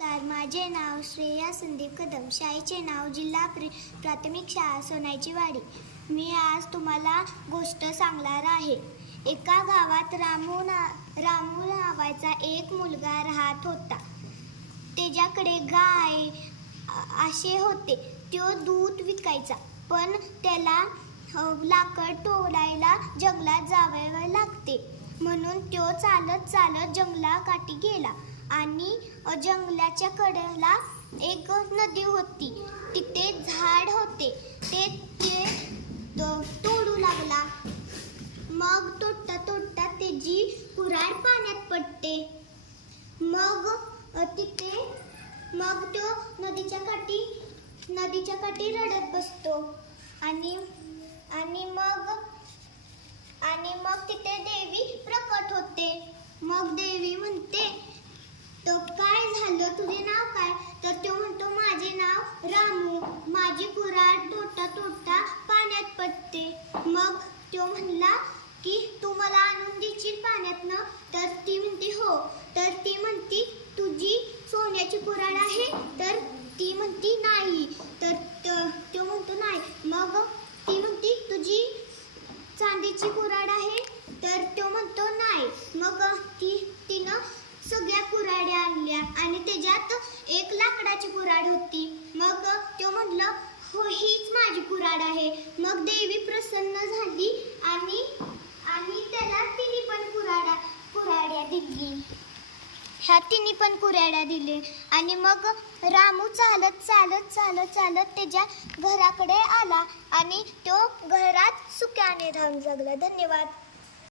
नमस्कार माझे नाव श्रेया संदीप कदम. शाळेचे नाव जिल्हा प्रि प्राथमिक शाळा सोन्याची वाडी. मी आज तुम्हाला गोष्ट सांगणार आहे. एका गावात रामू ना रामू नावाचा एक मुलगा राहत होता. त्याच्याकडे गाय असे होते. तो दूध विकायचा. पण त्याला लाकड तोडायला जंगलात जावे लागते. म्हणून तो चालत चालत जंगलाकाठी गेला. आणि जंगलाच्या कडेला एक नदी होती. तिथे झाड होते. ते ते तोडू लागला. मग तोडता तोडता त्याची कुराड पाण्यात पडते. मग तिथे मग तो नदीच्या काठी नदीच्या काठी रडत बसतो. आणि मग आणि मग तिथे देवी प्रकट होते मग देवी म्हणते तो काय झालं तुझे नाव काय? तर तो म्हणतो माझे नाव रामू. माझी कुऱ्हाड तोटा तोडता पाण्यात पडते. मग तो म्हणला की तू मला आणून देशील पाण्यातनं? तर ती म्हणते हो. तर ती म्हणती तुझी सोन्याची कुऱ्हाड आहे? तर ती म्हणती नाही. तर तो म्हणतो नाही. मग ती म्हणती तुझी चांदीची कुऱ्हाड आहे तर तो म्हणतो नाही मग ती तिनं सगळ्या कुऱ्हाड्या आणल्या आणि त्याच्यात एक लाकडाची कुऱ्हाड होती मग तो म्हटलं हो हीच झाड आहे. मग देवी प्रसन्न झाली आणि आणि त्याला तिने पण कुराडा कुऱ्हाड्या दिली. ह्या तिने पण कुऱ्हाड्या दिले. आणि मग रामू चालत चालत चालत चालत त्याच्या घराकडे आला आणि तो घरात सुक्याने राहून जगला. धन्यवाद.